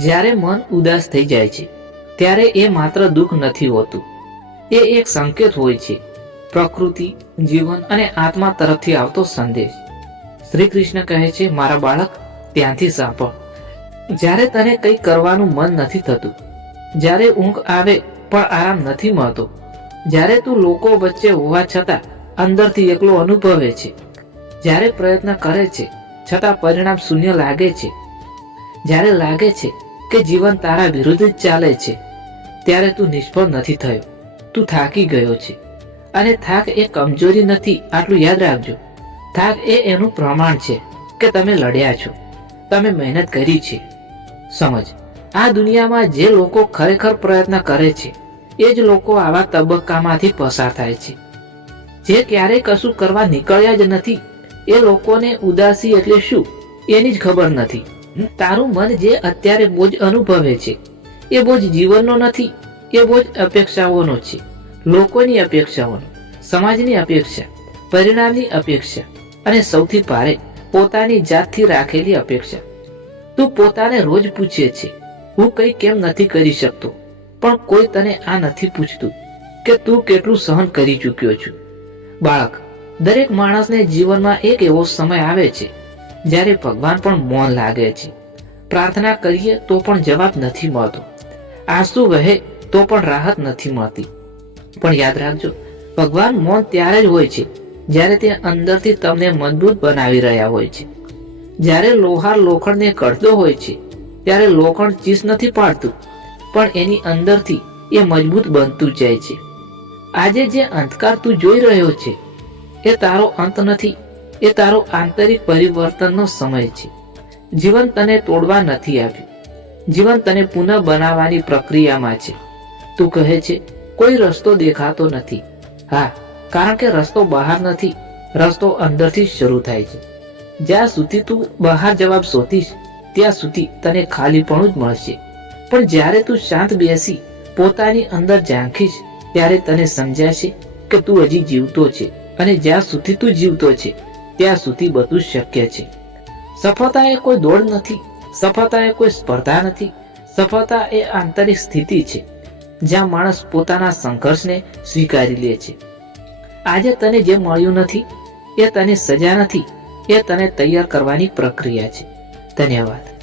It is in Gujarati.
જ્યારે મન ઉદાસ થઈ જાય છે ત્યારે એ માત્ર દુઃખ નથી હોતું, એ એક સંકેત હોય છે, પ્રકૃતિ, જીવન અને આત્મા તરફથી આવતો સંદેશ. શ્રી કૃષ્ણ કહે છે, મારા બાળક, ત્યાંથી સાંભળ. જ્યારે તને કંઈ કરવાનું મન નથી થતું, જ્યારે ઊંઘ આવે પણ આરામ નથી મળતો, જ્યારે તું લોકો વચ્ચે હોવા છતાં અંદરથી એકલો અનુભવે છે, જ્યારે પ્રયત્ન કરે છે છતાં પરિણામ શૂન્ય લાગે છે, જ્યારે લાગે છે કે જીવન તારા વિરુદ્ધ જ ચાલે છે, ત્યારે તું નિષ્ફળ નથી થયો, તું થાકી ગયો છે. અને થાક એ કમજોરી નથી, આટલું યાદ રાખજો. થાક એ એનું પ્રમાણ છે કે તમે લડ્યા છો, તમે મહેનત કરી છે. સમજ, આ દુનિયામાં જે લોકો ખરેખર પ્રયત્ન કરે છે એ જ લોકો આવા તબક્કામાંથી પસાર થાય છે. જે ક્યારેય કશું કરવા નીકળ્યા જ નથી, એ લોકોને ઉદાસી એટલે શું એની જ ખબર નથી. તારું મન જે અત્યારે બોજ અનુભવે છે એ બોજ જીવનનો નથી, એ બોજ અપેક્ષાઓનો છે. લોકોની અપેક્ષાઓનો, સમાજની અપેક્ષા, પરિણામની અપેક્ષા અને સૌથી ભારે પોતાની જાતથી રાખેલી અપેક્ષા. તું પોતાને રોજ પૂછે છે, હું કંઈ કેમ નથી કરી શકતો, પણ કોઈ તને આ નથી પૂછતું કે તું કેટલું સહન કરી ચૂક્યો છું. બાળક, દરેક માણસને જીવનમાં એક એવો સમય આવે છે જ્યારે ભગવાન પણ મૌન લાગે છે. પ્રાર્થના કરીએ તો પણ જવાબ નથી મળતો, આંસુ વહે તો પણ રાહત નથી મળતી. પણ યાદ રાખજો, ભગવાન મૌન ત્યારે જ હોય છે જ્યારે તે અંદરથી તમને મજબૂત બનાવી રહ્યા હોય છે. જ્યારે લોહાર લોખંડને કઢતો હોય છે ત્યારે લોખંડ ચીસ નથી પાડતું, પણ એની અંદરથી એ મજબૂત બનતું જાય છે. આજે જે અંધકાર તું જોઈ રહ્યો છે એ તારો અંત નથી, એ તારો આંતરિક પરિવર્તનનો સમય છે. જીવન તને તોડવા નથી આવ્યું, જીવન તને પુનઃ બનાવવાની પ્રક્રિયામાં છે. તું કહે છે, કોઈ રસ્તો દેખાતો નથી. હા, કારણ કે રસ્તો બહાર નથી, રસ્તો અંદરથી શરૂ થાય છે. જ્યાં સુધી તું બહાર જવાબ શોધીશ ત્યાં સુધી તને ખાલીપણું જ મળશે. પણ જ્યારે તું શાંત બેસી પોતાની અંદર ઝાંખીશ ત્યારે તને સમજાશે કે તું હજી જીવતો છે, અને જ્યાં સુધી તું જીવતો છે ત્યાં સુધી બધું શક્ય છે. સફળતા એ કોઈ દોડ નથી, સફળતા એ કોઈ સ્પર્ધા નથી, સફળતા એ આંતરિક સ્થિતિ છે જ્યાં માણસ પોતાના સંઘર્ષને સ્વીકારી લે છે. આજે તને જે મળ્યું નથી એ તને સજા નથી, એ તને તૈયાર કરવાની પ્રક્રિયા છે. ધન્યવાદ.